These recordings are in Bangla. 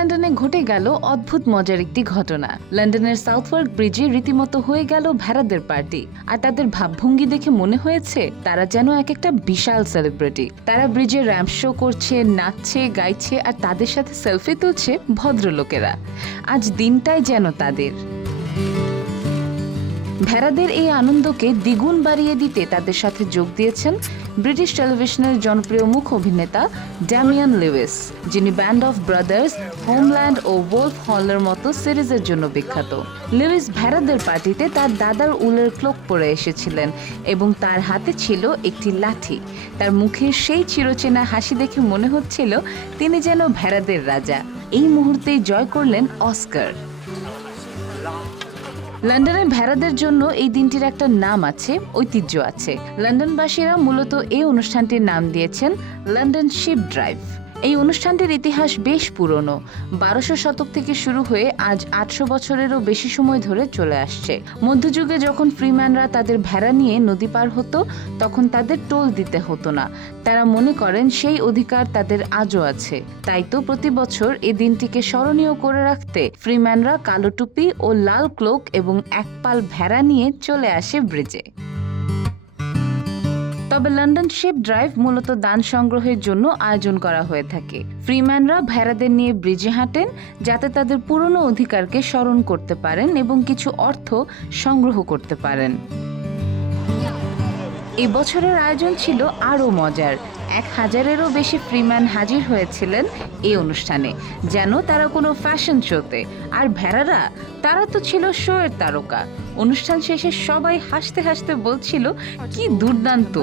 লন্ডনে ঘটে গেল অদ্ভুত মজার একটি ঘটনা। লন্ডনের সাউথওয়ার্ক ব্রিজে রীতিমতো হয়ে গেল ভেড়াদের পার্টি। আর তাদের ভাবভঙ্গি দেখে মনে হয়েছে তারা যেন এক একটা বিশাল সেলিব্রিটি। তারা ব্রিজে র্যাম্প শো করছে, নাচছে, গাইছে আর তাদের সাথে সেলফি তুলছে ভদ্রলোকেরা। আজ দিনটাই যেন তাদের। ভেড়াদের এই আনন্দকে দ্বিগুণ বাড়িয়ে দিতে তাদের সাথে যোগ দিয়েছেন ব্রিটিশ টেলিভিশনের জনপ্রিয় মুখ অভিনেতা ড্যামিয়ান লিউইস, যিনি ব্যান্ড অফ ব্রাদার্স, হোমল্যান্ড ও ওলফ হলের মতো সিরিজের জন্য বিখ্যাত। লিউইস ভেড়াদের পার্টিতে তার দাদার উলের ক্লোক পরে এসেছিলেন এবং তার হাতে ছিল একটি লাঠি। তার মুখের সেই চিরচেনা হাসি দেখে মনে হচ্ছিল তিনি যেন ভেড়াদের রাজা। এই মুহূর্তেই জয় করলেন অস্কার। লন্ডনের ভেড়াদের জন্য এই দিনটির একটা নাম আছে, ঐতিহ্য আছে। লন্ডনবাসীরা মূলত এই অনুষ্ঠানটির নাম দিয়েছেন লন্ডন শিপ ড্রাইভ। এই অনুষ্ঠানটির ইতিহাস বেশ পুরনো। 1200 শতক থেকে শুরু হয়ে আজ 800 বছরেরও বেশি সময় ধরে চলে আসছে। মধ্যযুগে যখন ফ্রিম্যানরা তাদের ভেড়া নিয়ে নদী পার হতো, তখন তাদের টোল দিতে হতো না। তারা মনে করেন সেই অধিকার তাদের আজও আছে। তাই তো প্রতি বছর এই দিনটিকে স্মরণীয় করে রাখতে ফ্রিম্যানরা কালো টুপি ও লাল ক্লোক এবং এক পাল ভেড়া নিয়ে চলে আসে ব্রিজে। তবে লন্ডন শিপ ড্রাইভ মূলত দান সংগ্রহের জন্য আয়োজন করা হয়ে থাকে। ফ্রিম্যানরা ভেড়াদের নিয়ে ব্রিজে হাঁটেন যাতে তাদের পুরনো অধিকারকে স্মরণ করতে পারেন এবং কিছু অর্থ সংগ্রহ করতে পারেন। এই বছরের আয়োজন ছিল আরও মজার। 1000-এরও বেশি ফ্রিম্যান হাজির হয়েছিলেন এই অনুষ্ঠানে, যেন তারা কোনো ফ্যাশন শোতে। আর ভেড়ারা, তারা তো ছিল শো এর তারকা। অনুষ্ঠান শেষে সবাই হাসতে হাসতে বলছিল, কি দুর্দান্ত,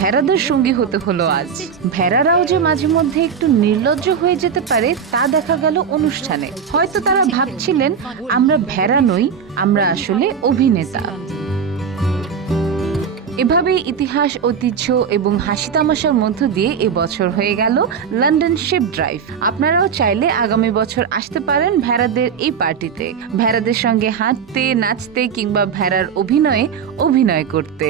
ভেড়াদের সঙ্গী হতে হলো আজ। ভেড়ারাও যে মাঝে মধ্যে একটু নির্লজ্জ হয়ে যেতে পারে তা দেখা গেল অনুষ্ঠানে। হয়তো তারা ভাবছিলেন, আমরা ভেড়া নই, আমরা আসলে অভিনেতা। এভাবেই ইতিহাস, ঐতিহ্য এবং হাসি তামাশার মধ্য দিয়ে এবছর হয়ে গেল লন্ডন শিপ ড্রাইভ। আপনারাও চাইলে আগামী বছর আসতে পারেন ভেড়াদের এই পার্টিতে, ভেড়াদের সঙ্গে হাঁটতে, নাচতে কিংবা ভেড়ার অভিনয়ে অভিনয় করতে।